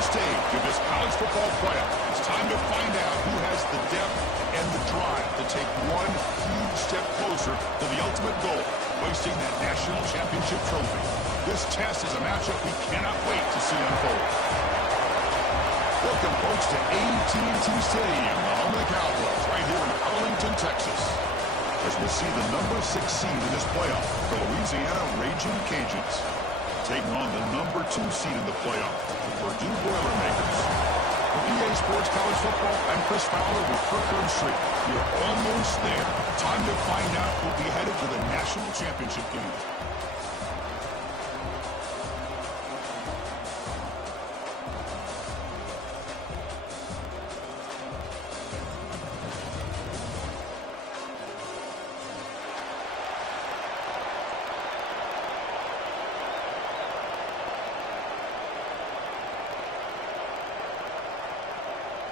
the stage of this college football playoff. It's time to find out who has the depth and the drive to take one huge step closer to the ultimate goal, hoisting that national championship trophy. This test is a matchup we cannot wait to see unfold. Welcome, folks, to AT&T Stadium, the home of the Cowboys, right here in Arlington, Texas, as we see the number 6 seed in this playoff, the Louisiana Raging Cajuns, taking on the number 2 seed in the playoff, the Purdue Boilermakers. For EA Sports College Football, I'm Chris Fowler with Auto-restream. We're almost there. Time to find out who'll be headed to the national championship game.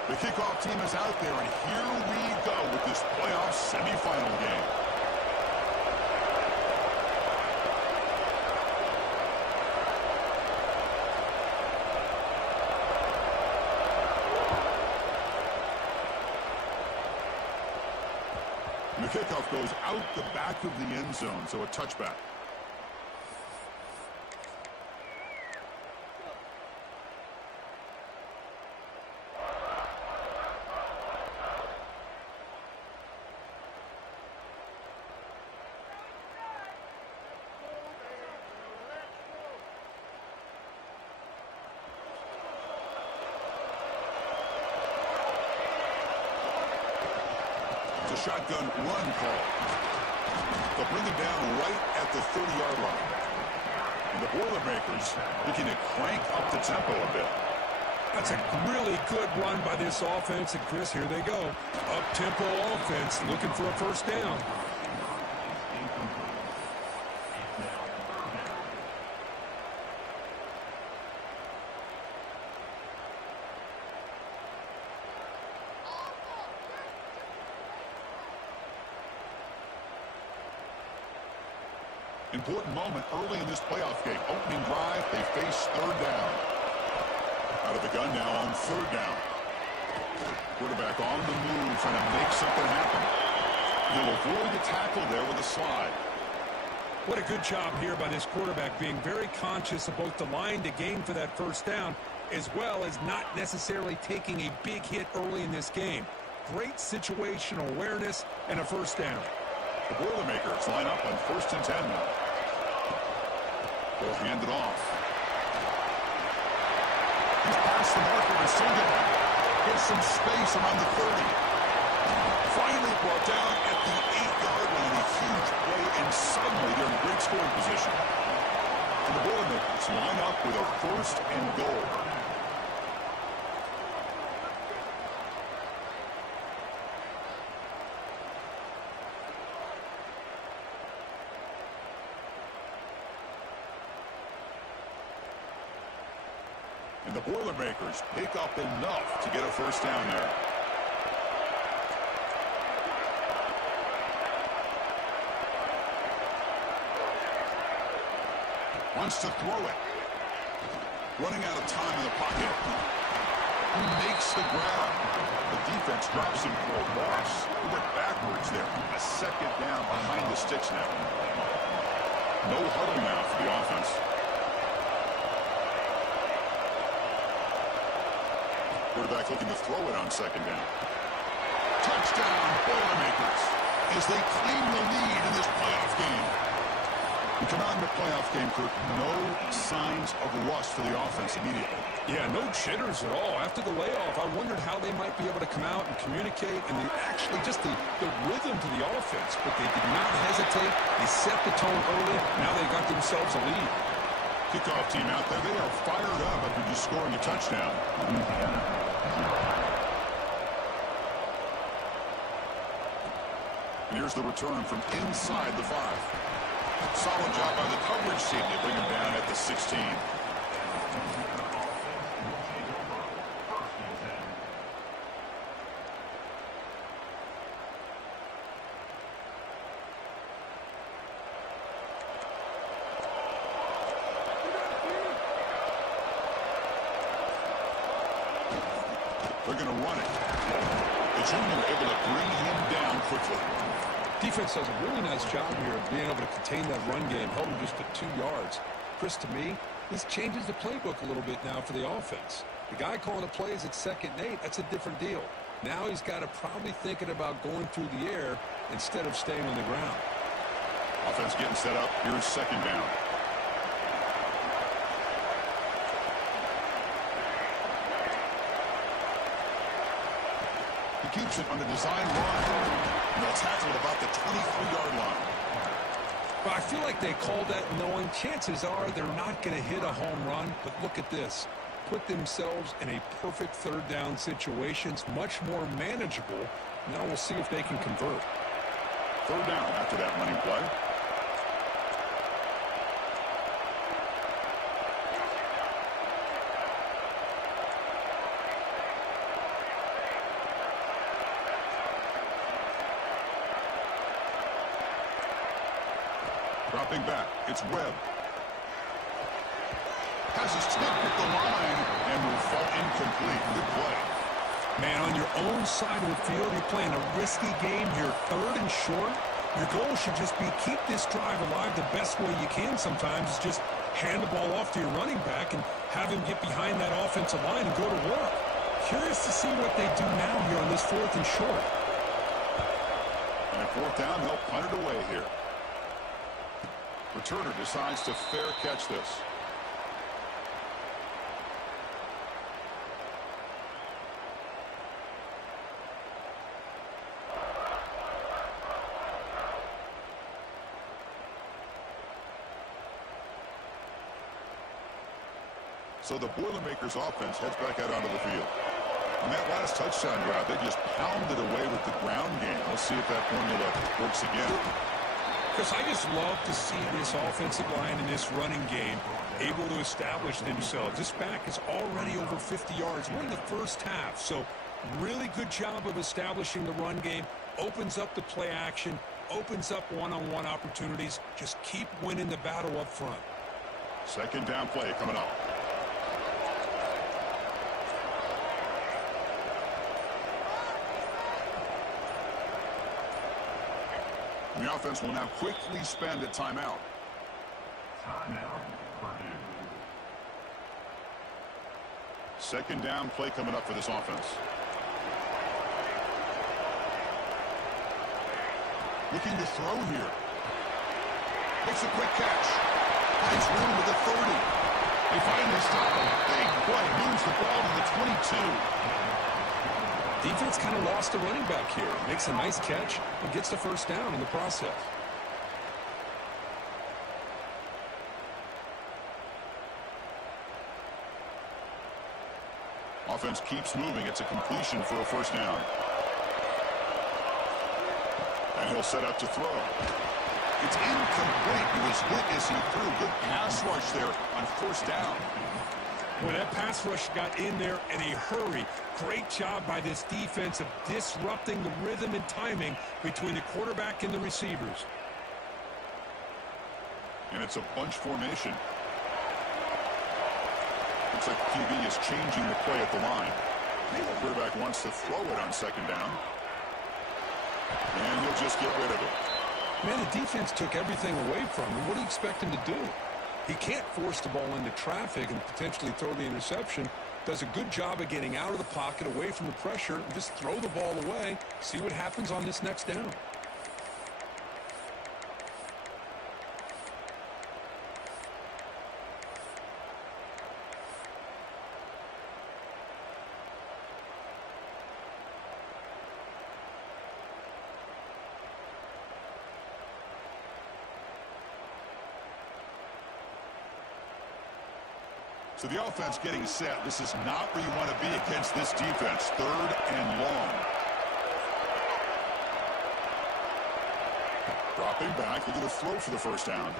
The kickoff team is out there, and here we go with this playoff semifinal game. And the kickoff goes out the back of the end zone, so a touchback. Shotgun run call. They'll bring it down right at the 30-yard line. And the Boilermakers looking to crank up the tempo a bit. That's a really good run by this offense. And, Chris, here they go. Up-tempo offense looking for a first down. Important moment early in this playoff game. Opening drive, they face third down. Out of the gun now on third down. Quarterback on the move, trying to make something happen. He'll avoid the tackle there with a slide. What a good job here by this quarterback, being very conscious of both the line to gain for that first down, as well as not necessarily taking a big hit early in this game. Great situational awareness and a first down. The Boilermakers line up on 1st and 10 now. They'll hand it off. He's past the marker to single. Gets some space around the 30. Finally brought down at the 8-yard line. A huge play, and suddenly they're in great scoring position. And the Boilermakers line up with a 1st and goal. And the Boilermakers pick up enough to get a first down there. Wants to throw it. Running out of time in the pocket. He makes the grab. The defense drops him for a loss. He went backwards there. A second down behind the sticks now. No huddle now for the offense. Quarterback looking to throw it on second down. Touchdown, Boilermakers, as they claim the lead in this playoff game. We come out in the playoff game, Kirk, no signs of rust for the offense immediately. Yeah, no jitters at all. After the layoff, I wondered how they might be able to come out and communicate, and actually just the rhythm to the offense. But they did not hesitate. They set the tone early. Now they got themselves a lead. Kickoff team out there, they are fired up after just scoring a touchdown. Here's the return from inside the 5. Solid job by the coverage team to bring him down at the 16. to run it. The junior able to bring him down quickly. Defense does a really nice job here of being able to contain that run game, held him just to 2 yards. Chris, to me, this changes the playbook a little bit now for the offense. The guy calling the plays at 2nd and 8, that's a different deal. Now he's got to probably thinking about going through the air instead of staying on the ground. Offense getting set up. Here's 2nd down. He keeps it on the design line. And they'll tackle at about the 23-yard line. But I feel like they called that knowing chances are they're not going to hit a home run. But look at this. Put themselves in a perfect 3rd down situation. It's much more manageable. Now we'll see if they can convert. 3rd down after that running play. Dropping back, it's Webb. Has his stick with the line and will fall incomplete. Good play. Man, on your own side of the field, you're playing a risky game here, 3rd and short. Your goal should just be keep this drive alive the best way you can sometimes. Is just hand the ball off to your running back and have him get behind that offensive line and go to work. Curious to see what they do now here on this 4th and short. And at 4th down, they'll punt it away here. Returner decides to fair catch this. So the Boilermakers offense heads back out onto the field. On that last touchdown drive, they just pounded away with the ground game. Let's see if that formula works again. Chris, I just love to see this offensive line and this running game able to establish themselves. This back is already over 50 yards. We're in the first half, so really good job of establishing the run game. Opens up the play action, opens up one-on-one opportunities. Just keep winning the battle up front. 2nd down play coming up. The offense will now quickly spend a timeout. Timeout. 2nd down play coming up for this offense. Looking to throw here. Makes a quick catch. Finds room with the 30. They finally stop him. Big play. Moves the ball to the 22. Defense kind of lost the running back here. Makes a nice catch and gets the 1st down in the process. Offense keeps moving. It's a completion for a 1st down. And he'll set up to throw. It's incomplete. He was hit as he threw. Good pass rush there on 1st down. When that pass rush got in there in a hurry, great job by this defense of disrupting the rhythm and timing between the quarterback and the receivers. And it's a bunch formation. Looks like QB is changing the play at the line. The quarterback wants to throw it on 2nd down. And he'll just get rid of it. Man, the defense took everything away from him. What do you expect him to do? He can't force the ball into traffic and potentially throw the interception. Does a good job of getting out of the pocket, away from the pressure, and just throw the ball away. See what happens on this next down. So the offense getting set. This is not where you want to be against this defense. 3rd and long. Dropping back. Look at the throw for the 1st down.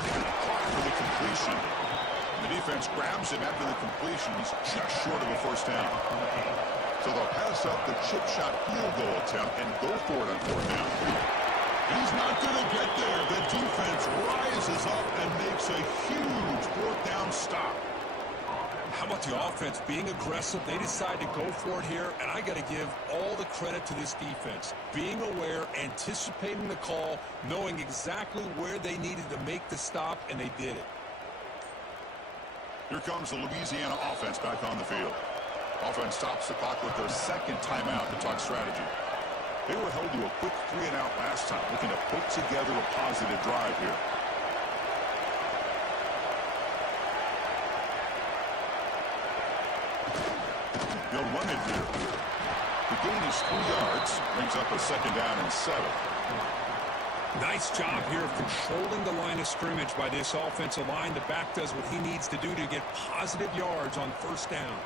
Caught for the completion. The defense grabs him after the completion. He's just short of a 1st down. So they'll pass up the chip shot field goal attempt and go for it on 4th down. He's not going to get there. The defense rises up and makes a huge 4th down stop. How about the offense being aggressive? They decide to go for it here, and I got to give all the credit to this defense. Being aware, anticipating the call, knowing exactly where they needed to make the stop, and they did it. Here comes the Louisiana offense back on the field. Offense stops the clock with their second timeout to talk strategy. They were held to a quick 3-and-out last time, looking to put together a positive drive here. They'll run it here. The gain is 3 yards, brings up a 2nd down and 7. Nice job here of controlling the line of scrimmage by this offensive line. The back does what he needs to do to get positive yards on 1st down.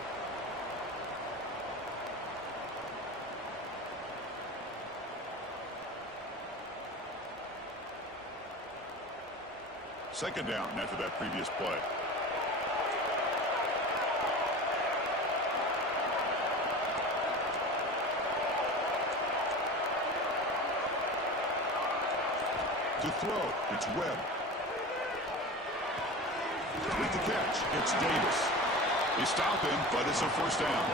Second down after that previous play. To throw, it's Webb. With the catch, it's Davis. They stop him, but it's a 1st down.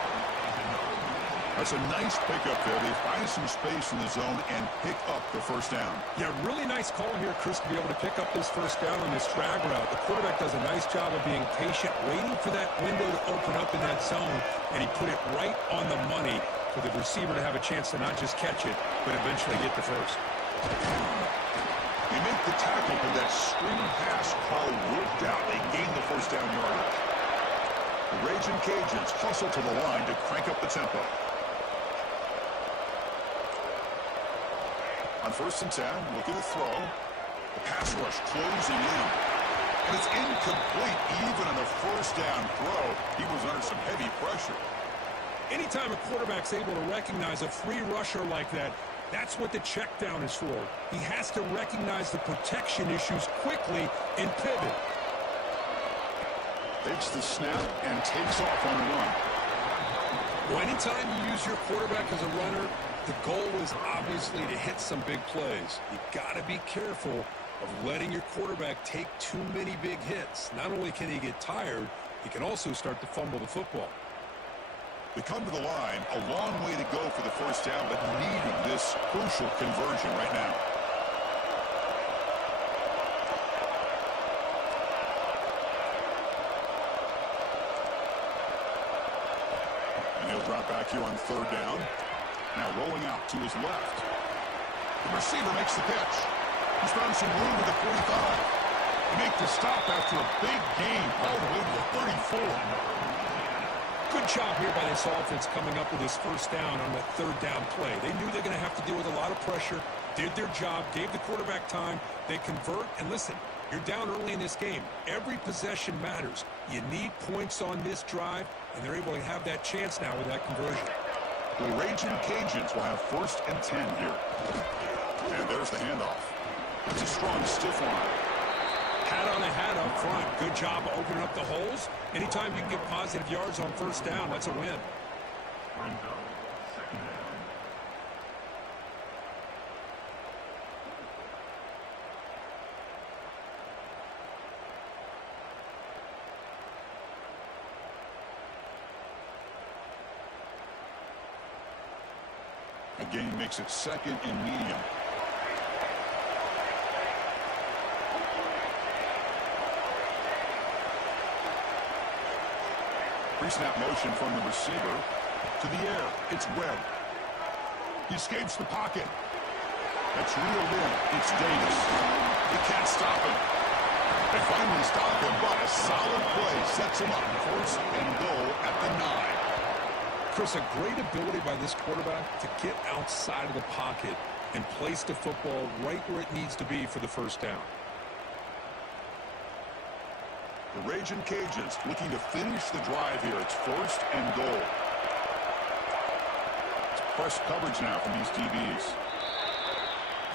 That's a nice pickup there. They find some space in the zone and pick up the 1st down. Yeah, really nice call here, Chris, to be able to pick up this 1st down on this drag route. The quarterback does a nice job of being patient, waiting for that window to open up in that zone, and he put it right on the money for the receiver to have a chance to not just catch it, but eventually get the 1st. They make the tackle, but that screen pass call worked out. They gain the 1st down yardage. The Raging Cajuns hustle to the line to crank up the tempo. On 1st and 10, looking to throw. The pass rush closing in. And it's incomplete even on the 1st down throw. He was under some heavy pressure. Anytime a quarterback's able to recognize a free rusher like that, that's what the check down is for. He has to recognize the protection issues quickly and pivot. Takes the snap and takes off on the run. Well, anytime you use your quarterback as a runner, the goal is obviously to hit some big plays. You got to be careful of letting your quarterback take too many big hits. Not only can he get tired, he can also start to fumble the football. They come to the line, a long way to go for the 1st down, but needing this crucial conversion right now. And he'll drop back here on 3rd down. Now rolling out to his left. The receiver makes the catch. He's found some room with the 45. They make the stop after a big gain all the way to the 34. Good job here by this offense coming up with his 1st down on the 3rd down play. They knew they're going to have to deal with a lot of pressure, did their job, gave the quarterback time. They convert, and listen, you're down early in this game. Every possession matters. You need points on this drive, and they're able to have that chance now with that conversion. The Raging Cajuns will have 1st and 10 here. And there's the handoff. It's a strong, stiff line. Hat on a hat up front. Good job of opening up the holes. Anytime you can get positive yards on 1st down, that's a win. Again, makes it 2nd and medium. Pre-snap motion from the receiver to the air. It's Webb. He escapes the pocket. That's reeled in. It's Davis. They can't stop him. They finally stop him, but a solid play sets him up. 1st and goal at the 9. Chris, a great ability by this quarterback to get outside of the pocket and place the football right where it needs to be for the 1st down. The Raging Cajuns looking to finish the drive here. It's 1st and goal. It's press coverage now from these DBs.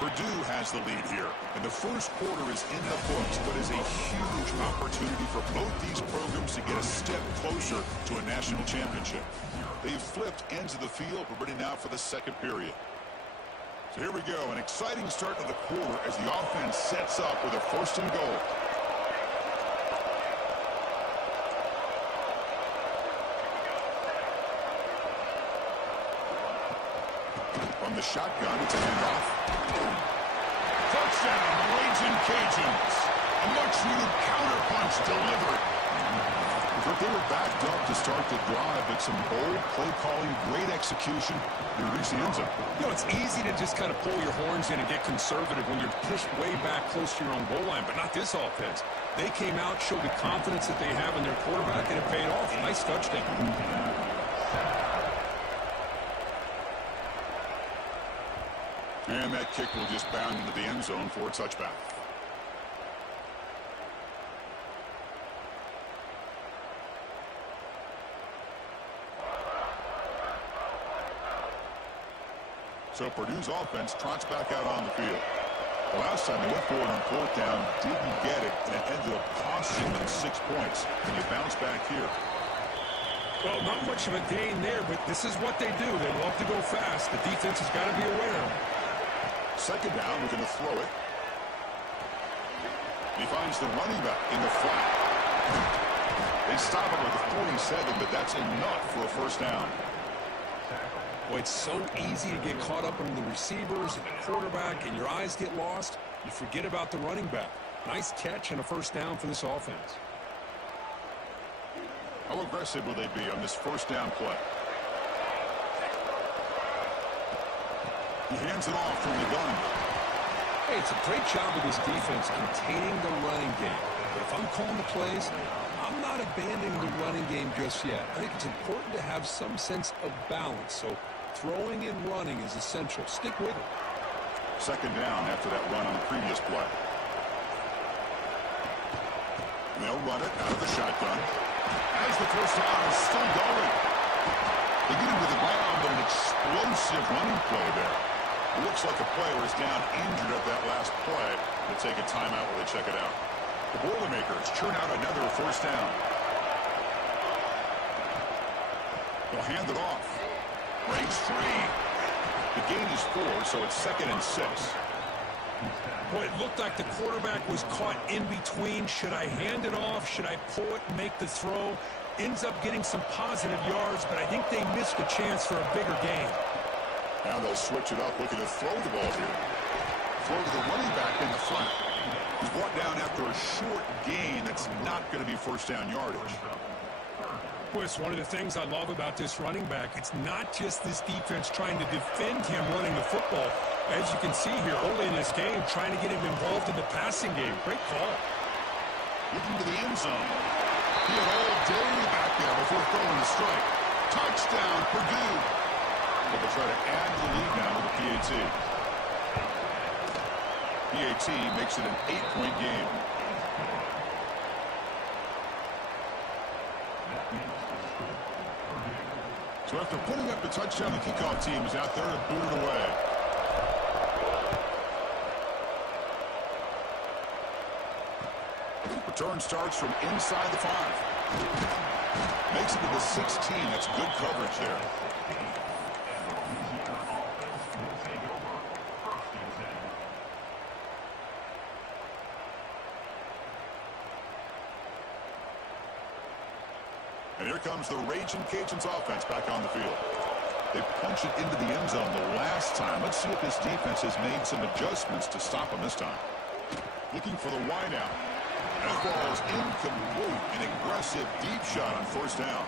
Purdue has the lead here, and the 1st quarter is in the books, but is a huge opportunity for both these programs to get a step closer to a national championship. They've flipped ends of the field. We're ready now for the 2nd period. So here we go, an exciting start to the quarter as the offense sets up with a 1st and goal. the shotgun. It's a handoff. Touchdown, the Raging Cajuns. A much-needed counterpunch delivered. But they were backed up to start the drive, but some bold play calling, great execution. They reached the end zone. You know, it's easy to just kind of pull your horns in and get conservative when you're pushed way back close to your own goal line, but not this offense. They came out, showed the confidence that they have in their quarterback, and it paid off. Nice touchdown. And that kick will just bound into the end zone for a touchback. So Purdue's offense trots back out on the field. The last time they went for it on fourth down, didn't get it, and it ended up costing them 6 points. Can you bounce back here? Well, not much of a gain there, but this is what they do. They love to go fast. The defense has got to be aware of it. Second down, we're going to throw it. He finds the running back in the flat. They stop it with a 47, but that's enough for a first down. Boy, it's so easy to get caught up in the receivers and the quarterback, and your eyes get lost. You forget about the running back. Nice catch and a first down for this offense. How aggressive will they be on this first down play? He hands it off from the gun. Hey, it's a great job of this defense containing the running game. But if I'm calling the plays, I'm not abandoning the running game just yet. I think it's important to have some sense of balance. So throwing and running is essential. Stick with it. Second down after that run on the previous play. They'll run it out of the shotgun. As the first down is still going. They get him to the ground, but an explosive running play there. It looks like a player is down injured at that last play. They'll take a timeout while they check it out. The Boilermakers churn out another first down. They'll hand it off. Breaks free. The gain is 4, so it's 2nd and 6. Boy, it looked like the quarterback was caught in between. Should I hand it off? Should I pull it and make the throw? Ends up getting some positive yards, but I think they missed a chance for a bigger gain. Now they'll switch it up, looking to throw the ball here. Throw to the running back in the front. He's brought down after a short gain that's not going to be first down yardage. Well, it's one of the things I love about this running back. It's not just this defense trying to defend him running the football. As you can see here early in this game, trying to get him involved in the passing game. Great call. Looking to the end zone. He had all day back there before throwing the strike. Touchdown, Purdue. But they'll try to add to the lead now with the PAT. PAT makes it an 8-point game. So after putting up the touchdown, the kickoff team is out there to boot it away. Return starts from inside the 5. Makes it to the 16. That's good coverage there. And here comes the Raging Cajuns offense back on the field. They punch it into the end zone the last time. Let's see if this defense has made some adjustments to stop them this time. Looking for the wideout. That ball is incomplete. An aggressive deep shot on first down.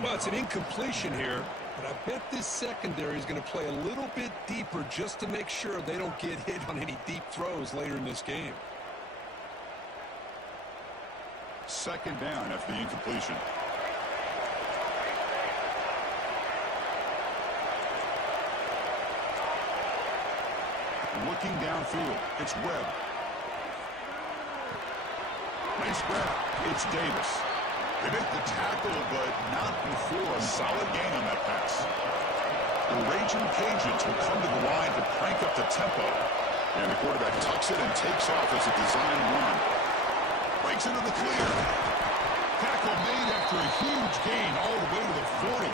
Well, it's an incompletion here, but I bet this secondary is going to play a little bit deeper just to make sure they don't get hit on any deep throws later in this game. Second down after the incompletion. Looking downfield, it's Webb. Nice grab. It's Davis. They make the tackle, but not before a solid gain on that pass. The Raging Cajuns will come to the line to crank up the tempo. And the quarterback tucks it and takes off as a design run. Breaks into the clear. Tackle made after a huge gain all the way to the 40.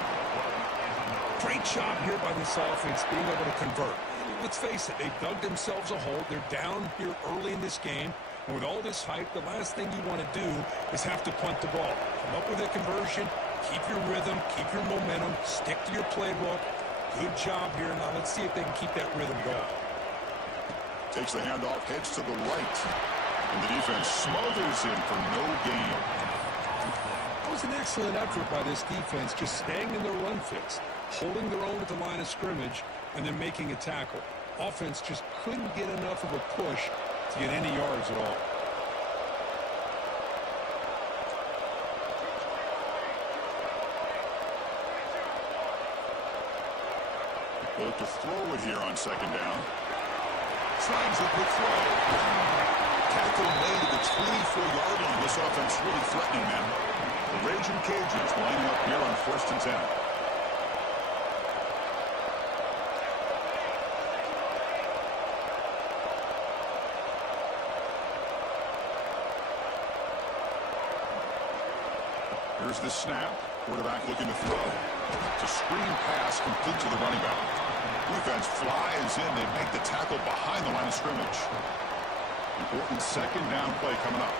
Great job here by this offense being able to convert. Let's face it, they dug themselves a hole. They're down here early in this game. And with all this hype, the last thing you want to do is have to punt the ball. Come up with a conversion, keep your rhythm, keep your momentum, stick to your playbook. Good job here. Now let's see if they can keep that rhythm going. Takes the handoff, heads to the right. And the defense smothers him for no gain. That was an excellent effort by this defense, just staying in their run fits, holding their own at the line of scrimmage, and then making a tackle. Offense just couldn't get enough of a push to get any yards at all. Bolt to throw it here on second down. Tries a quick throw. Tackle made at the 24-yard line. This offense really threatening them. The Raging Cajuns lining up here on 1st and 10. Here's the snap. Quarterback looking to throw. It's a screen pass complete to the running back. Defense flies in. They make the tackle behind the line of scrimmage. Important second down play coming up.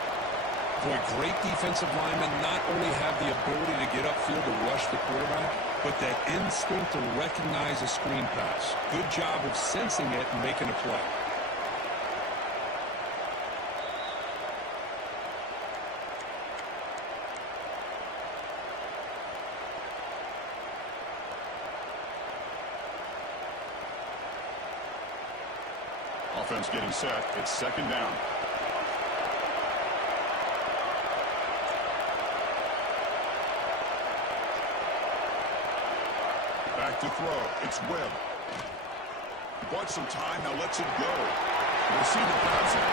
Boy, great defensive linemen not only have the ability to get upfield to rush the quarterback, but that instinct to recognize a screen pass. Good job of sensing it and making a play. Offense getting set. It's second down. Back to throw. It's Webb. He bought some time. Now lets it go. Receiver grabs it.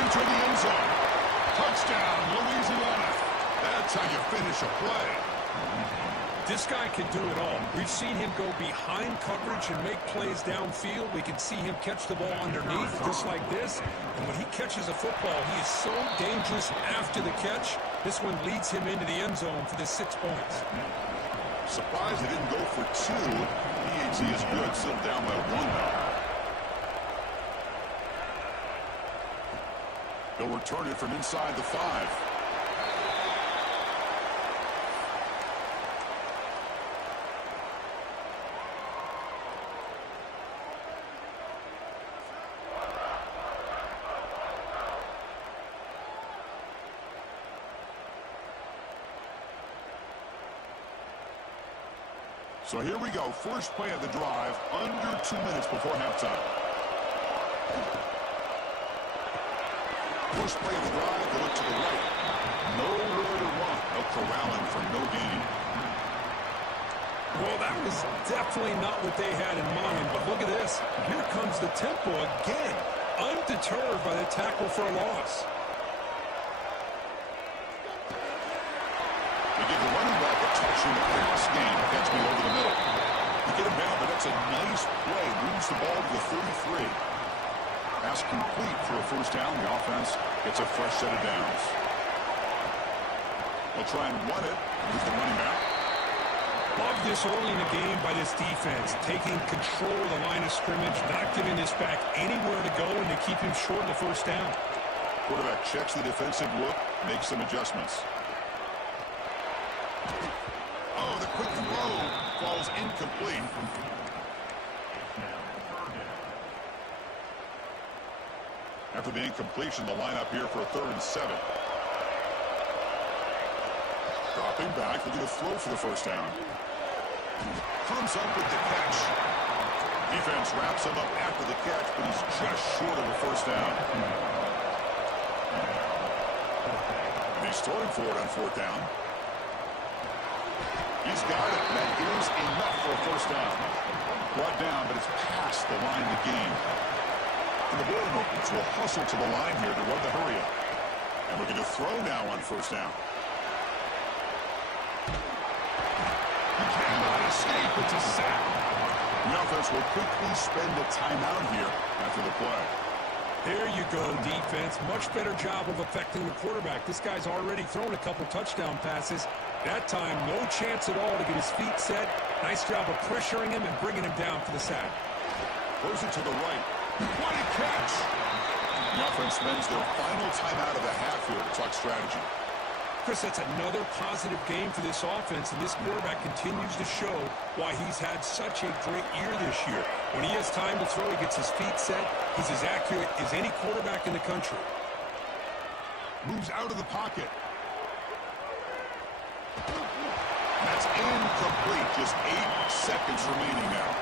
Into the end zone. Touchdown, Louisiana. That's how you finish a play. This guy can do it all. We've seen him go behind coverage and make plays downfield. We can see him catch the ball underneath just like this. And when he catches a football, he is so dangerous after the catch. This one leads him into the end zone for the 6 points. Surprised they didn't go for 2. EAT is good. Still down by 1 now. They'll return it from inside the 5. So here we go. First play of the drive, under 2 minutes before halftime. First play of the drive, they look to the right. Nowhere to run. They'll corral him for no gain. Well, that was definitely not what they had in mind, but look at this. Here comes the tempo again. Undeterred by the tackle for a loss. They give the running back a touch in the pass game. Gets me over the middle. They get him down, but that's a nice play. Moves the ball to the 33. Pass complete for a first down. The offense gets a fresh set of downs. They'll try and run it. Here's the running back. Love this early in the game by this defense, taking control of the line of scrimmage, not giving this back anywhere to go, and to keep him short of the first down. Quarterback checks the defensive look, makes some adjustments. Oh, the quick throw falls incomplete. After the incompletion, the lineup here for a 3rd and 7. Dropping back, looking to throw for the first down. Comes up with the catch. Defense wraps him up after the catch, but he's just short of the first down. And he's throwing for it on 4th down. He's got it. That is enough for a first down. Brought down, but it's past the line of the game. And the Boilermakers will hustle to the line here to run the hurry up. And we're going to throw now on first down. He cannot escape. It's a sack. The offense will quickly spend a timeout here after the play. There you go, defense. Much better job of affecting the quarterback. This guy's already thrown a couple touchdown passes. That time, no chance at all to get his feet set. Nice job of pressuring him and bringing him down for the sack. Throws it to the right. What a catch! The offense spends their final timeout of the half here to talk strategy. Chris, that's another positive game for this offense, and this quarterback continues to show why he's had such a great year this year. When he has time to throw, he gets his feet set. He's as accurate as any quarterback in the country. Moves out of the pocket. That's incomplete. Just 8 seconds remaining now.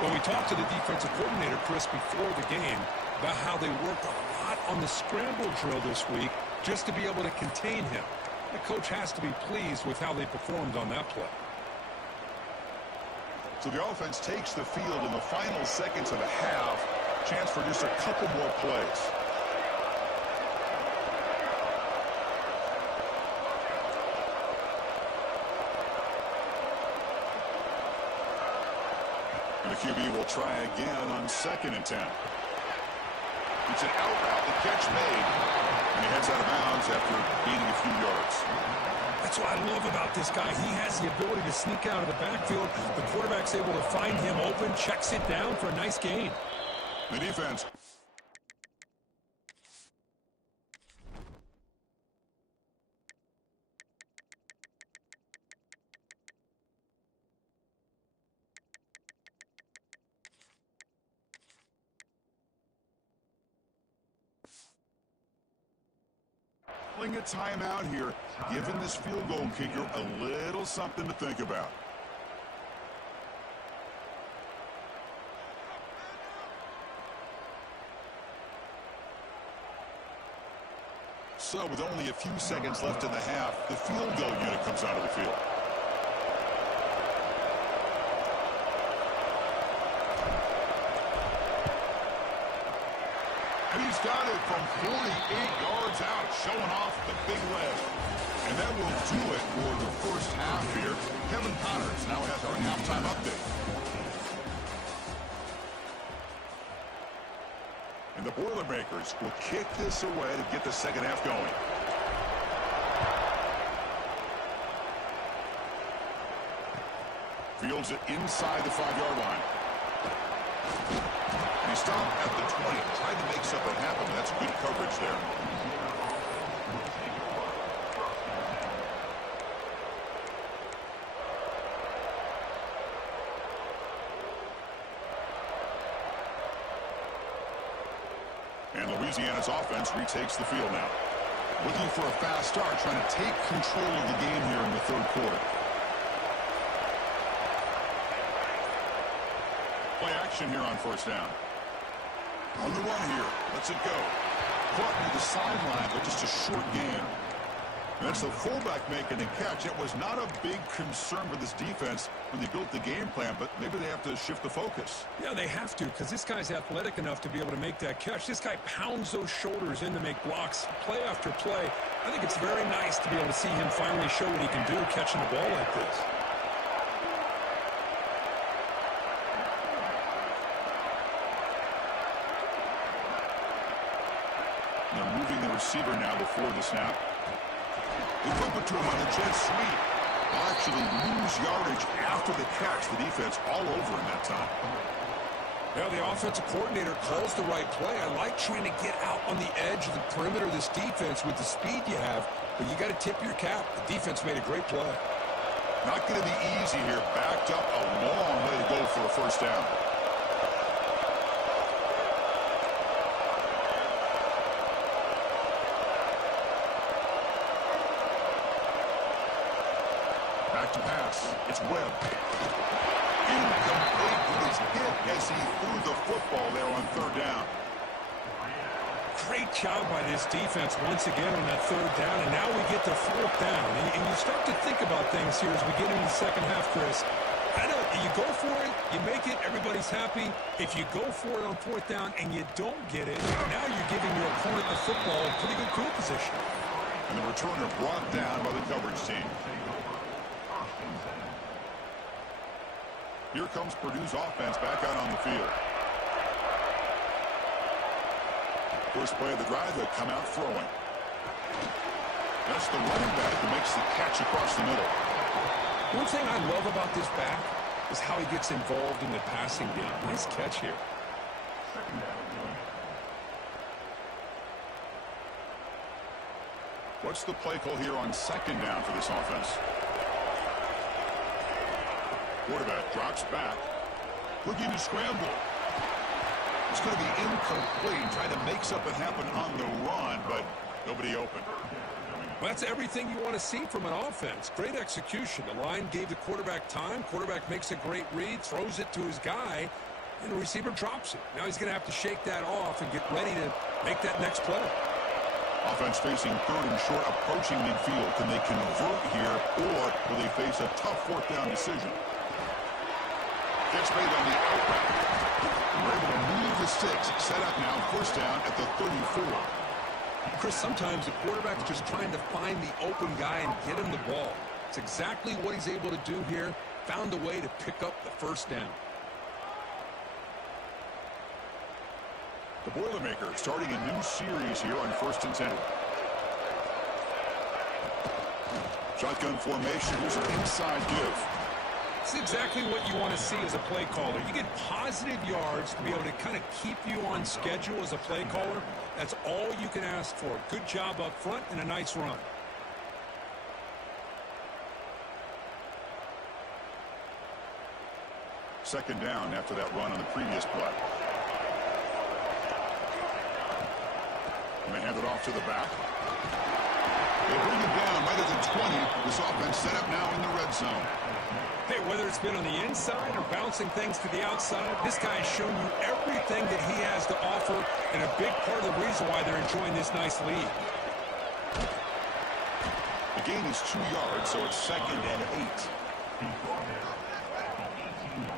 When we talked to the defensive coordinator, Chris, before the game, about how they worked a lot on the scramble drill this week just to be able to contain him. The coach has to be pleased with how they performed on that play. So the offense takes the field in the final seconds of the half. Chance for just a couple more plays. And the QB will try again on 2nd and 10. It's an out route, the catch made, and he heads out of bounds after gaining a few yards. That's what I love about this guy. He has the ability to sneak out of the backfield. The quarterback's able to find him open, checks it down for a nice gain. The defense. A timeout here, giving this field goal kicker a little something to think about. So with only a few seconds left in the half, the field goal unit comes out of the field. And he's got it from 48 yards out, showing off the big leg. And that will do it for the first half here. Kevin Connors now has our halftime update. And the Boilermakers will kick this away to get the second half going. Fields it inside the 5-yard line. He stopped at the 20, tried to make something happen, but that's good coverage there. And Louisiana's offense retakes the field now. Looking for a fast start, trying to take control of the game here in the third quarter. Play action here on 1st down. On the run here, lets it go. Caught near the sideline, but just a short gain. And that's the fullback making the catch. It was not a big concern for this defense when they built the game plan, but maybe they have to shift the focus. Yeah, they have to, because this guy's athletic enough to be able to make that catch. This guy pounds those shoulders in to make blocks play after play. I think it's very nice to be able to see him finally show what he can do catching the ball like this. They're moving the receiver now before the snap. They flip it to him on a jet sweep. They'll actually lose yardage after the catch. The defense all over in that time. Yeah, the offensive coordinator calls the right play. I like trying to get out on the edge of the perimeter of this defense with the speed you have, but you got to tip your cap. The defense made a great play. Not going to be easy here. Backed up a long way to go for a first down. Back to pass. It's Webb. Incomplete with his hit as he threw the football there on 3rd down. Great job by this defense once again on that 3rd down, and now we get to 4th down. And you start to think about things here as we get into the second half, Chris. I know you go for it, you make it, everybody's happy. If you go for it on 4th down and you don't get it, now you're giving your opponent the football in pretty good field position. And the returner brought down by the coverage team. Here comes Purdue's offense back out on the field. First play of the drive, they'll come out throwing. That's the running back who makes the catch across the middle. One thing I love about this back is how he gets involved in the passing game. Nice catch here. What's the play call here on second down for this offense? Quarterback drops back. Looking to scramble. It's going to be incomplete. Trying to make something happen on the run, but nobody open. Well, that's everything you want to see from an offense. Great execution. The line gave the quarterback time. Quarterback makes a great read, throws it to his guy, and the receiver drops it. Now he's going to have to shake that off and get ready to make that next play. Offense facing third and short, approaching midfield. Can they convert here, or will they face a tough fourth down decision? Gets made on the out route. We're able to move the sticks. Set up now, first down at the 34. Chris, sometimes the quarterback's just trying to find the open guy and get him the ball. It's exactly what he's able to do here. Found a way to pick up the first down. The Boilermakers starting a new series here on 1st and 10. Shotgun formation. Here's an inside give. It's exactly what you want to see as a play caller. You get positive yards to be able to kind of keep you on schedule as a play caller. That's all you can ask for. Good job up front and a nice run. Second down after that run on the previous play. And they hand it off to the back. They bring it down right at the 20. This offense set up now in the red zone. Hey, whether it's been on the inside or bouncing things to the outside, this guy has shown you everything that he has to offer, and a big part of the reason why they're enjoying this nice lead. The gain is 2 yards, so it's 2nd and 8.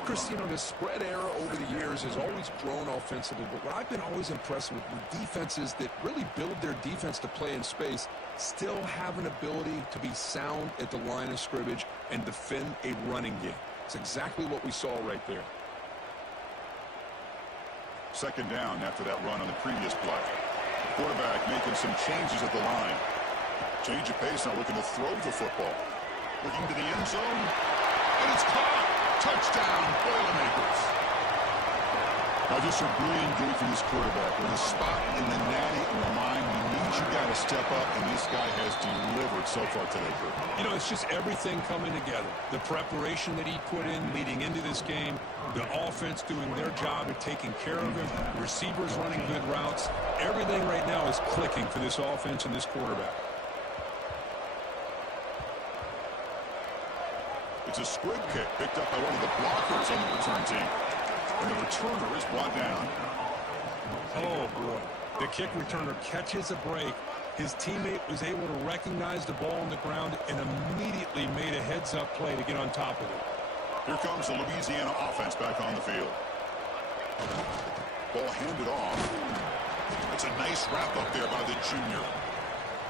Chris, you know, the spread era over the years has always grown offensively, but what I've been always impressed with defenses that really build their defense to play in space still have an ability to be sound at the line of scrimmage and defend a running game. It's exactly what we saw right there. Second down after that run on the previous play. The quarterback making some changes at the line. Change of pace, now looking to throw the football. Looking to the end zone, and it's caught. Touchdown, Boilermakers. Now just a brilliant game for this quarterback. With a spot in the natty on the line, he needs you got to step up, and this guy has delivered so far today, Kurt. You know, it's just everything coming together. The preparation that he put in leading into this game, the offense doing their job at taking care of him, the receivers running good routes. Everything right now is clicking for this offense and this quarterback. It's a squib kick picked up by one of the blockers on the return team. And the returner is brought down. Oh, boy. The kick returner catches a break. His teammate was able to recognize the ball on the ground and immediately made a heads-up play to get on top of it. Here comes the Louisiana offense back on the field. Ball handed off. It's a nice wrap up there by the junior.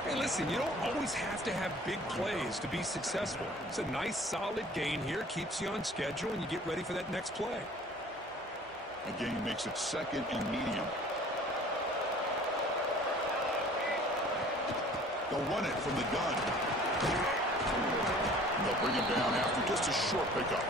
Hey, listen, you don't always have to have big plays to be successful. It's a nice, solid gain here. Keeps you on schedule, and you get ready for that next play. A gain makes it 2nd and medium. They'll run it from the gun. And they'll bring him down after just a short pickup.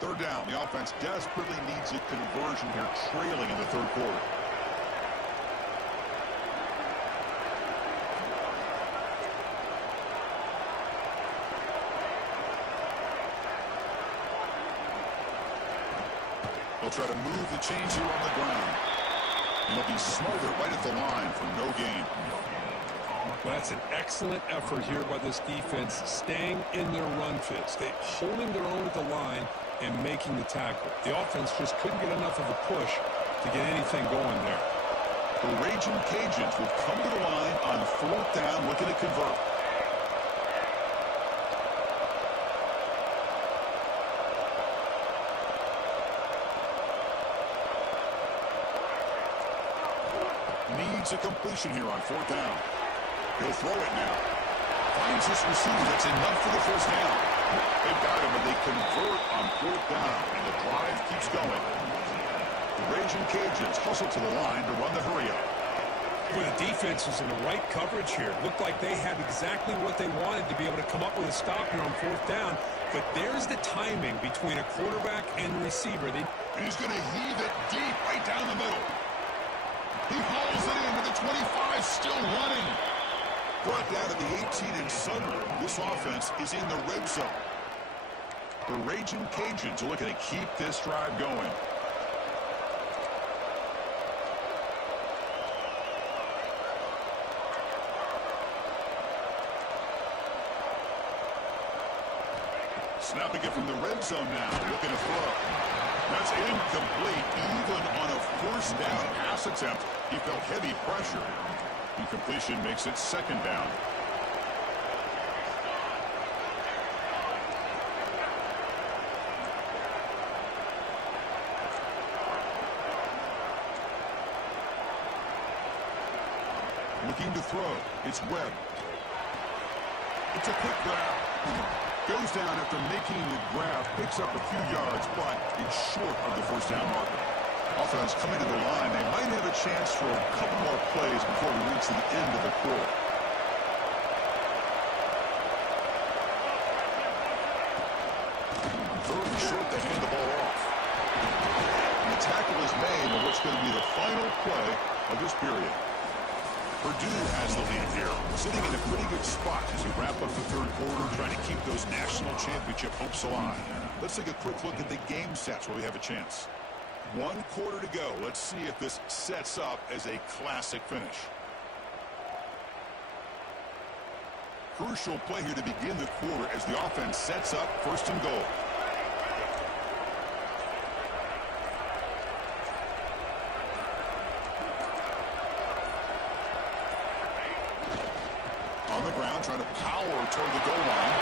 Third down. The offense desperately needs a conversion here, trailing in the third quarter. They'll try to move the chains here on the ground. And they'll be smothered right at the line for no gain. Well, that's an excellent effort here by this defense, staying in their run fits. They holding their own at the line and making the tackle. The offense just couldn't get enough of a push to get anything going there. The Raging Cajuns will come to the line on 4th down, looking to convert. Needs a completion here on 4th down. He'll throw it now. Finds his receiver. That's enough for the first down. They've got him, and they convert on 4th down. And the drive keeps going. The Raging Cajuns hustle to the line to run the hurry-up. Well, the defense was in the right coverage here. Looked like they had exactly what they wanted to be able to come up with a stop here on 4th down. but there's the timing between a quarterback and the receiver. And he's going to heave it deep right down the middle. He hauls it into the 25, still running. Brought down to the 18, and suddenly this offense is in the red zone. The Raging Cajuns are looking to keep this drive going. Snapping it from the red zone now, looking to throw. That's incomplete. Even on a first down pass attempt, he felt heavy pressure. Incompletion makes it second down. Looking to throw. It's Webb. It's a quick grab. Goes down after making the grab, picks up a few yards, but it's short of the first down marker. Offense coming to the line. They might have a chance for a couple more plays before we reach the end of the quarter. Third and short, they hand the ball off. And the tackle is made on what's going to be the final play of this period. Purdue has the lead here, sitting in a pretty good spot as we wrap up the third quarter, trying to keep those national championship hopes alive. Let's take a quick look at the game sets where we have a chance. 1 quarter to go. Let's see if this sets up as a classic finish. Crucial play here to begin the quarter as the offense sets up first and goal. On the ground, trying to power toward the goal line.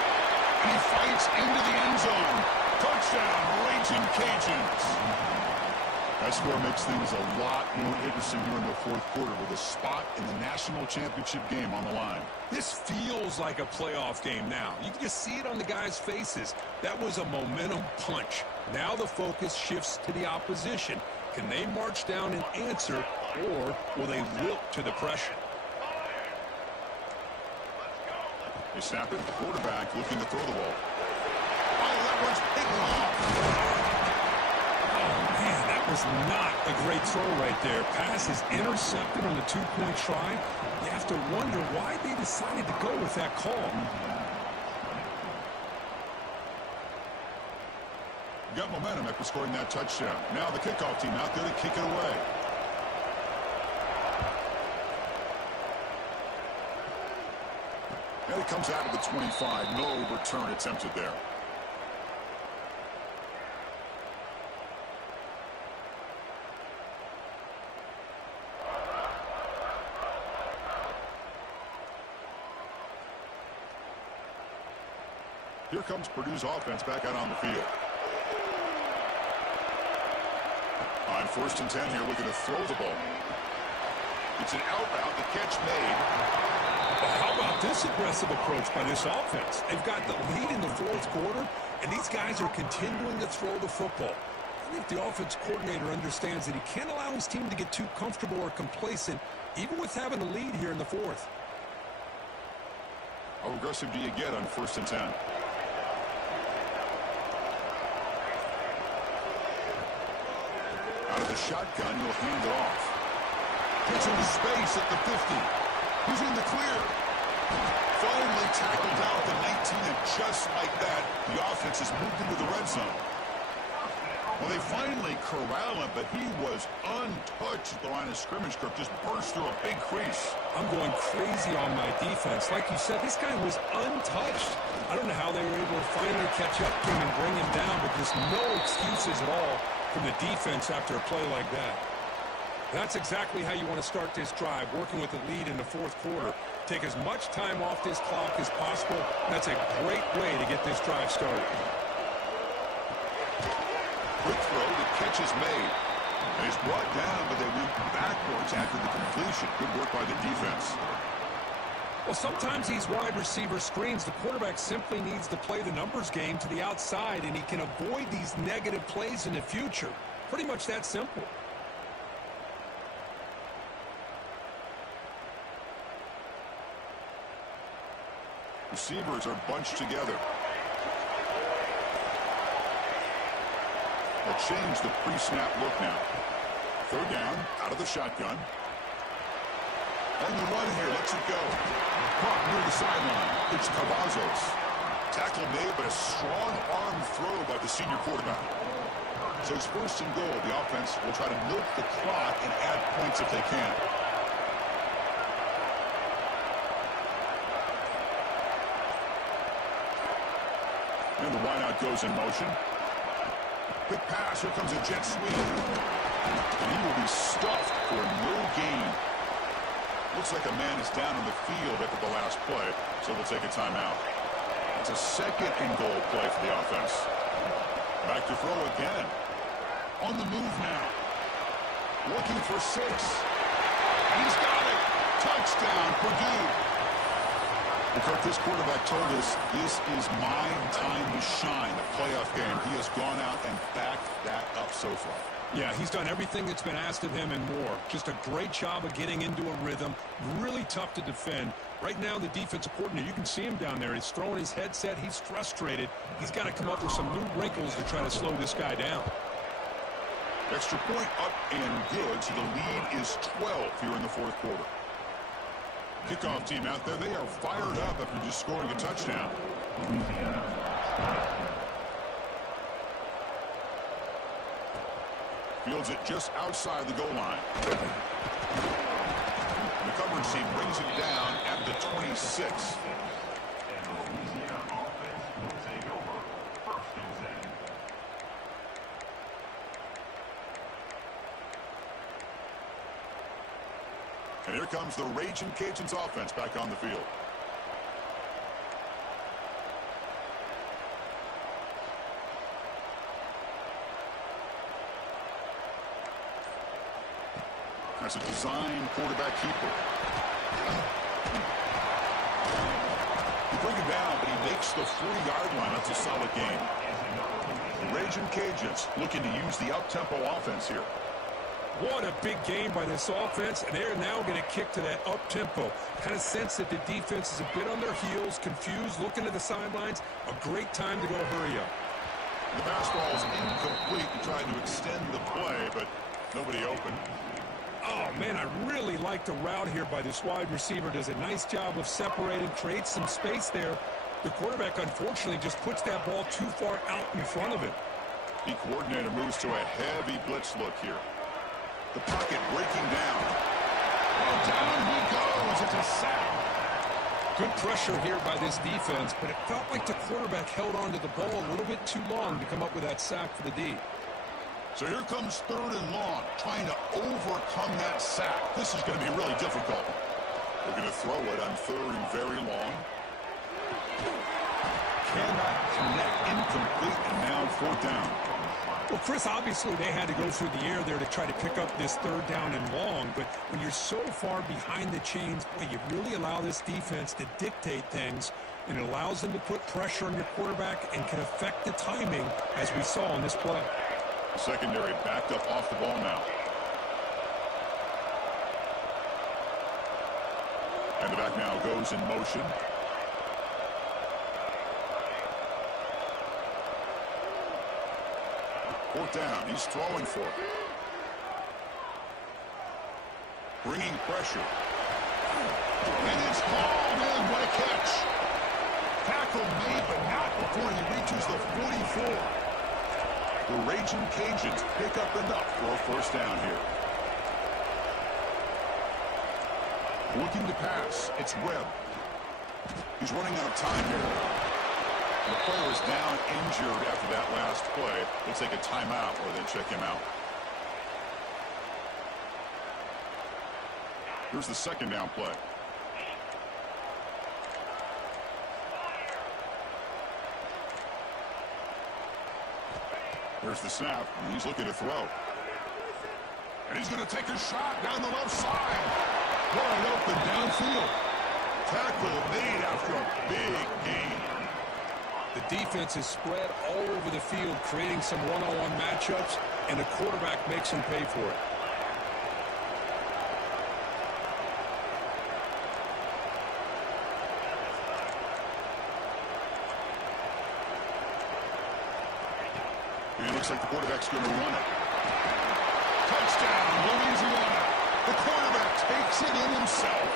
He fights into the end zone. Touchdown, Raging Cajuns. That score makes things a lot more interesting here in the fourth quarter with a spot in the national championship game on the line. This feels like a playoff game now. You can just see it on the guys' faces. That was a momentum punch. Now the focus shifts to the opposition. Can they march down and answer, or will they wilt to the pressure? They snap it. The quarterback looking to throw the ball. Oh, that one's picked off. Oh, man, that was not a great throw right there. Pass is intercepted on the two-point try. You have to wonder why they decided to go with that call. Got momentum after scoring that touchdown. Now the kickoff team out there to kick it away. And it comes out of the 25. No return attempted there. Here comes Purdue's offense back out on the field. On first and 10 here, looking to throw the ball. It's an outbound, the catch made. How about this aggressive approach by this offense? They've got the lead in the fourth quarter, and these guys are continuing to throw the football. I think the offense coordinator understands that he can't allow his team to get too comfortable or complacent, even with having a lead here in the fourth. How aggressive do you get on first and 10? Out of the shotgun, he'll hand it off. Gets into space at the 50. He's in the clear. Finally tackled down at the 19, and just like that, the offense has moved into the red zone. Well, they finally corral him, but he was untouched at the line of scrimmage. Kirk just burst through a big crease. I'm going crazy on my defense. Like you said, this guy was untouched. I don't know how they were able to finally catch up to him and bring him down, but there's no excuses at all from the defense after a play like that. That's exactly how you want to start this drive, working with the lead in the fourth quarter. Take as much time off this clock as possible. That's a great way to get this drive started. Quick throw, the catch is made. And he's brought down, but they went backwards after the completion. Good work by the defense. Well, sometimes these wide receiver screens, the quarterback simply needs to play the numbers game to the outside, and he can avoid these negative plays in the future. Pretty much that simple. Receivers are bunched together. They'll change the pre-snap look now. Third down, out of the shotgun. And the run here lets it go. Caught near the sideline. It's Cavazos. Tackle made, but a strong arm throw by the senior quarterback. So it's first and goal. The offense will try to milk the clock and add points if they can. And the wideout goes in motion. Quick pass. Here comes a jet sweep. And he will be stuffed for no gain. Looks like a man is down on the field after the last play, so they'll take a timeout. It's a second and goal play for the offense. Back to throw again. On the move now. Looking for 6. And he's got it. Touchdown, Purdue. Well, Kirk, this quarterback told us this is my time to shine, a playoff game. He has gone out and backed that up so far. Yeah, he's done everything that's been asked of him and more. Just a great job of getting into a rhythm. Really tough to defend. Right now, the defensive coordinator, you can see him down there. He's throwing his headset. He's frustrated. He's got to come up with some new wrinkles to try to slow this guy down. Extra point up and good, so the lead is 12 here in the fourth quarter. Kickoff team out there, they are fired up after just scoring a touchdown. Fields it just outside the goal line. The coverage team brings it down at the 26. And here comes the Raging Cajuns offense back on the field. That's a design quarterback keeper. You bring him down, but he makes the 40-yard line. That's a solid game. The Raging Cajuns looking to use the up-tempo offense here. What a big game by this offense, and they're now going to kick to that up-tempo. Kind of sense that the defense is a bit on their heels, confused, looking at the sidelines. A great time to go hurry up. The pass ball is incomplete. He tried to extend the play, but nobody open. Oh, man, I really like the route here by this wide receiver. Does a nice job of separating, creates some space there. The quarterback, unfortunately, just puts that ball too far out in front of him. The coordinator moves to a heavy blitz look here. The pocket breaking down. And down he goes. It's a sack. Good pressure here by this defense, but it felt like the quarterback held onto the ball a little bit too long to come up with that sack for the D. So here comes third and long, trying to overcome that sack. This is going to be really difficult. They're going to throw it on third and very long. Cannot connect, incomplete, and now fourth down. Well, Chris, obviously they had to go through the air there to try to pick up this third down and long, but when you're so far behind the chains, boy, you really allow this defense to dictate things, and it allows them to put pressure on your quarterback and can affect the timing, as we saw in this play. The secondary backed up off the ball now. And the back now goes in motion. Fourth down, he's throwing for it. Bringing pressure. And it's hauled in. What a catch. Tackle made, but not before he reaches the 44. The Raging Cajuns pick up enough for a first down here. Looking to pass. It's Webb. He's running out of time here. The player is down injured after that last play. They'll take a timeout or they check him out. Here's the second down play. Here's the snap, and he's looking to throw. And he's going to take a shot down the left side. Wide open downfield. Tackle made after a big gain. The defense is spread all over the field, creating some one-on-one matchups, and the quarterback makes them pay for it. It looks like the quarterback's going to run it. Touchdown, Louisiana. The quarterback takes it in himself.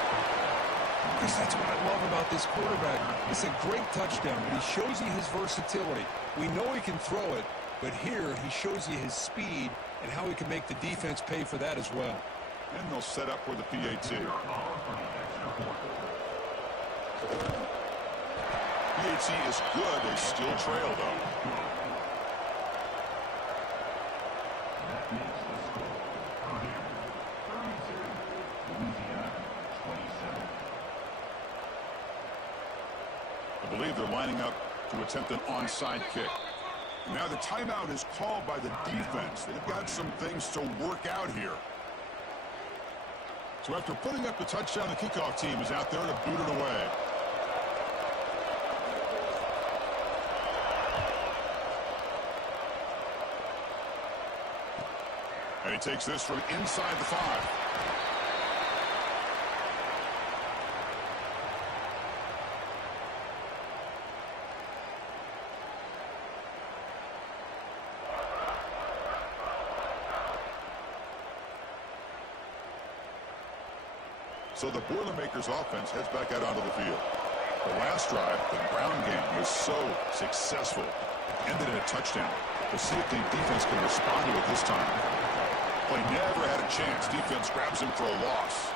Chris, that's what I love about this quarterback. It's a great touchdown, but he shows you his versatility. We know he can throw it, but here he shows you his speed and how he can make the defense pay for that as well. And they'll set up for the PAT. PAT is good. They still trail, though. I believe they're lining up to attempt an onside kick. Now the timeout is called by the defense. They've got some things to work out here. So after putting up the touchdown, the kickoff team is out there to boot it away. And he takes this from inside the 5. So the Boilermakers offense heads back out onto the field. The last drive, the ground game, was so successful. Ended in a touchdown. We'll see if the defense can respond to it this time. Play never had a chance. Defense grabs him for a loss.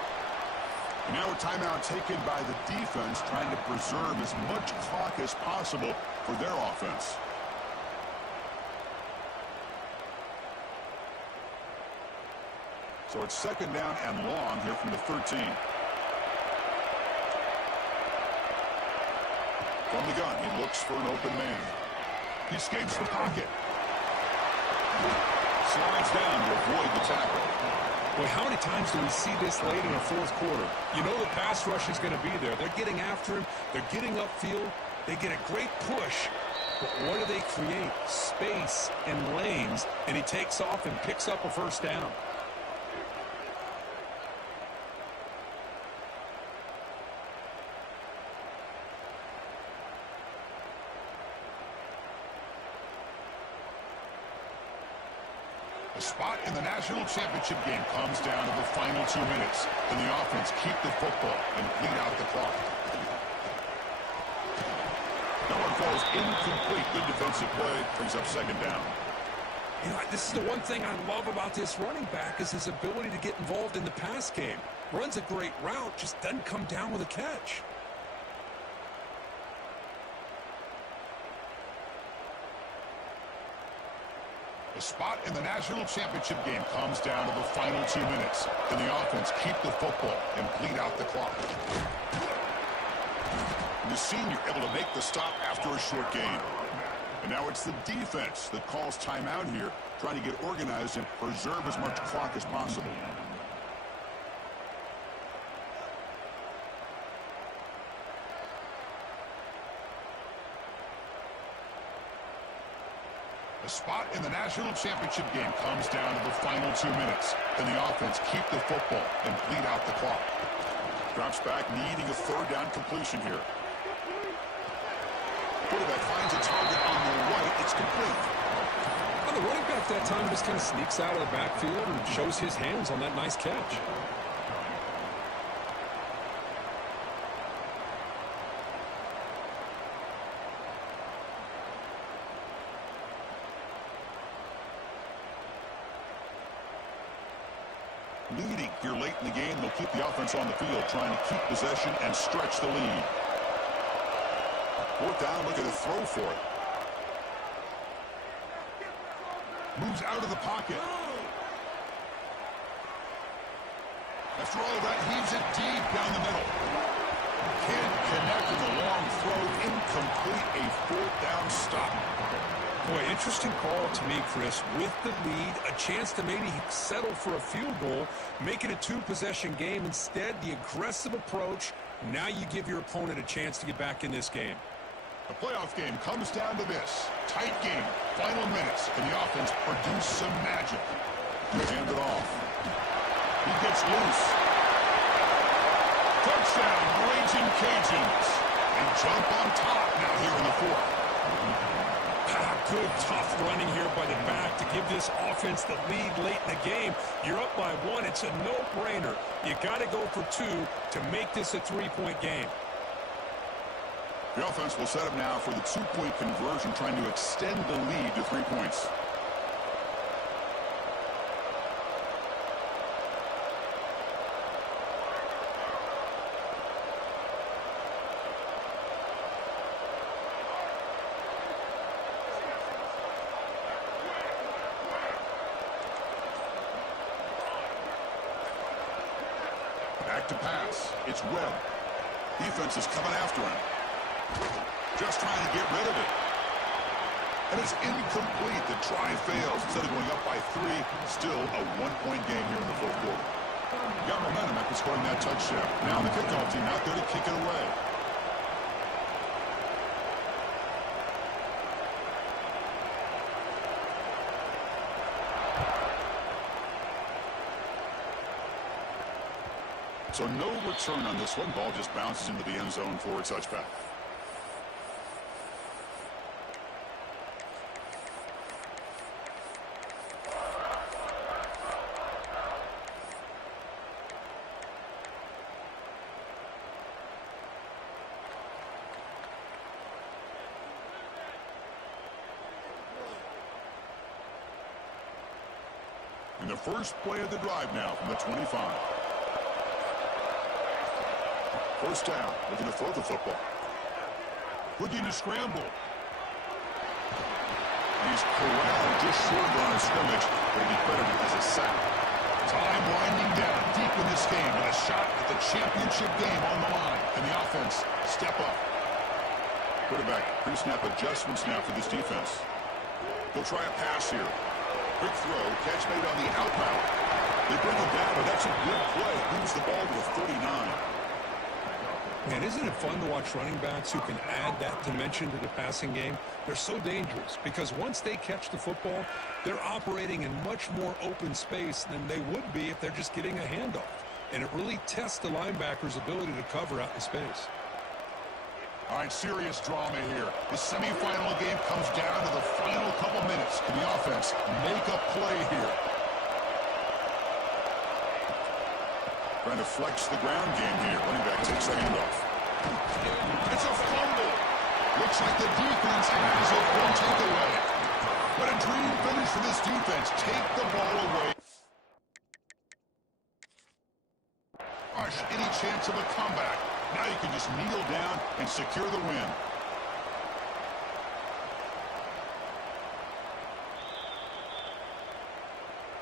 And now a timeout taken by the defense, trying to preserve as much clock as possible for their offense. So it's second down and long here from the 13. From the gun, he looks for an open man. He escapes the pocket. Slides down to avoid the tackle. Boy, how many times do we see this late in the fourth quarter? You know the pass rush is going to be there. They're getting after him. They're getting upfield. They get a great push. But what do they create? Space and lanes. And he takes off and picks up a first down. The spot in the national championship game comes down to the final 2 minutes. And the offense keep the football and bleed out the clock. That one falls incomplete. Good defensive play. Brings up second down. You know, this is the one thing I love about this running back is his ability to get involved in the pass game. Runs a great route, just doesn't come down with a catch. The spot in the national championship game comes down to the final 2 minutes. And the offense keep the football and bleed out the clock. And the senior able to make the stop after a short gain. And now it's the defense that calls timeout here, trying to get organized and preserve as much clock as possible. The spot in the national championship game comes down to the final 2 minutes. And the offense keep the football and bleed out the clock. Drops back, needing a third down completion here. Quarterback finds a target on the right. It's complete. Well, the running back that time just kind of sneaks out of the backfield and shows his hands on that nice catch. Leading here late in the game, they'll keep the offense on the field, trying to keep possession and stretch the lead. Fourth down, look at the throw for it. Moves out of the pocket. After all of that, heaves it deep down the middle. Can't connect with a long throw. Incomplete, a fourth down stop. Boy, interesting call to me, Chris. With the lead, a chance to maybe settle for a field goal, make it a two-possession game. Instead, the aggressive approach. Now you give your opponent a chance to get back in this game. The playoff game comes down to this. Tight game, final minutes, and the offense produce some magic. Hand it off. He gets loose. Touchdown, Raging Cajuns. They jump on top now here in the fourth. good, tough running here by the back to give this offense the lead late in the game. You're up by 1. It's a no-brainer. You got to go for 2 to make this a 3-point game. The offense will set up now for the 2-point conversion, trying to extend the lead to 3 points. Back to pass. It's Webb. Defense is coming after him. Just trying to get rid of it. And it's incomplete. The try fails. Instead of going up by 3, still a 1-point game here in the fourth quarter. Got momentum after scoring that touchdown. Now the kickoff team out there to kick it away. So no return on this one. Ball just bounces into the end zone for a touchback. And the first play of the drive now from the 25. First down, looking to throw the football. Looking to scramble. He's corralled just short of the line of scrimmage, but he'll be credited as a sack. Time winding down deep in this game, and a shot at the championship game on the line. And the offense step up. Quarterback pre-snap adjustments now for this defense. They'll try a pass here. Quick throw, catch made on the out route. They bring it down, but that's a good play. Moves the ball to a 39. And isn't it fun to watch running backs who can add that dimension to the passing game? They're so dangerous because once they catch the football, they're operating in much more open space than they would be if they're just getting a handoff. And it really tests the linebacker's ability to cover out in space. All right, serious drama here. The semifinal game comes down to the final couple minutes. Can the offense make a play here? Trying to flex the ground game here. Running back takes the handoff. It's a fumble. Looks like the defense has it. One takeaway. What a dream finish for this defense. Take the ball away. Gosh, any chance of a comeback. Now you can just kneel down and secure the win.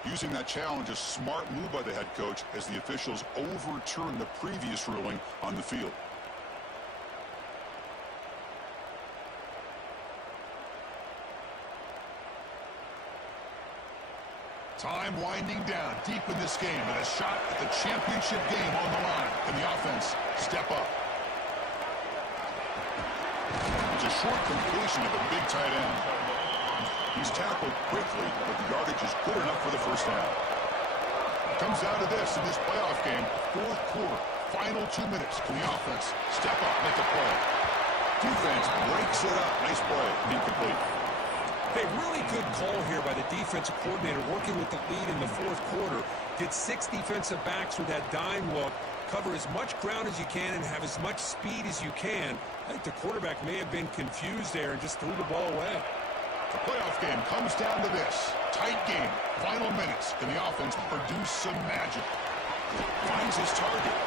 Using that challenge, a smart move by the head coach as the officials overturn the previous ruling on the field. Time winding down deep in this game, and a shot at the championship game on the line. Can the offense step up? It's a short completion of a big tight end. He's tackled quickly, but the yardage is good enough for the first down. Comes down to this in this playoff game, fourth quarter, final 2 minutes. Can the offense step up, make a play? Defense breaks it up. Nice play, incomplete. Hey, really good call here by the defensive coordinator working with the lead in the fourth quarter. Get 6 defensive backs with that dime look. Cover as much ground as you can and have as much speed as you can. I think the quarterback may have been confused there and just threw the ball away. The playoff game comes down to this. Tight game, final minutes. Can the offense produce some magic? Finds his target.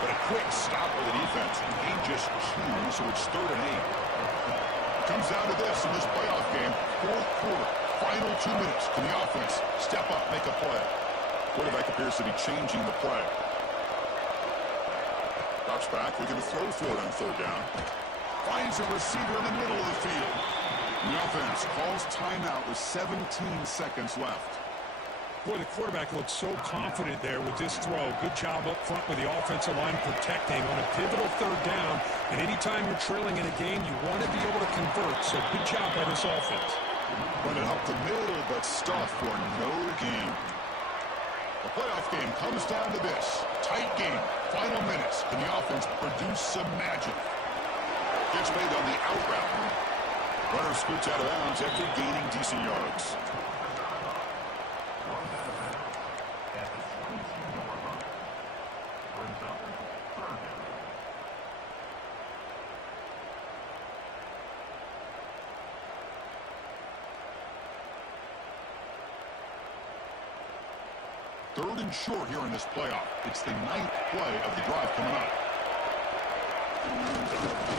But a quick stop by the defense. Gain just 2, so it's 3rd and 8. Comes down to this in this playoff game. Fourth quarter, final 2 minutes. Can the offense step up, make a play? Quarterback appears to be changing the play. Drops back, looking to throw for it on 3rd down. Finds a receiver in the middle of the field. The offense calls timeout with 17 seconds left. Boy, the quarterback looks so confident there with this throw. Good job up front with the offensive line protecting on a pivotal 3rd down. And anytime you're trailing in a game, you want to be able to convert. So good job by this offense. Running up the middle, but stuff for no gain. The playoff game comes down to this. Tight game, final minutes. Can the offense produce some magic? Gets made on the out route. Runner scoots out of bounds after gaining decent yards. Third and short here in this playoff. It's the 9th play of the drive coming up.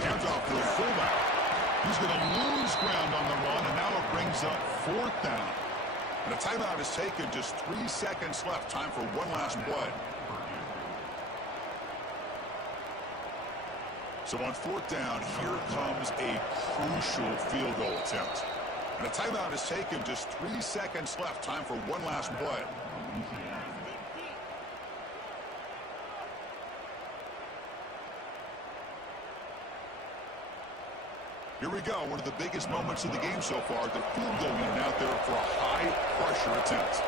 Hands off to a fullback. He's going to lose ground on the run, and now it brings up 4th down. And a timeout is taken. Just 3 seconds left. Time for one last play. So on 4th down, here comes a crucial field goal attempt. And a timeout is taken. Just 3 seconds left. Time for one last play. Here we go, one of the biggest moments of the game so far. The field goal unit out there for a high-pressure attempt.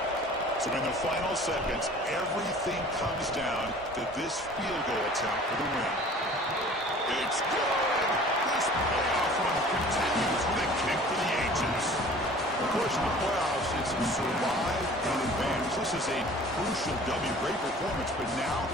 So in the final seconds, everything comes down to this field goal attempt for the win. It's good! This playoff run continues with a kick for the ages. Of course, in the playoffs, it's survive and advance. This is a crucial W. Great performance, but now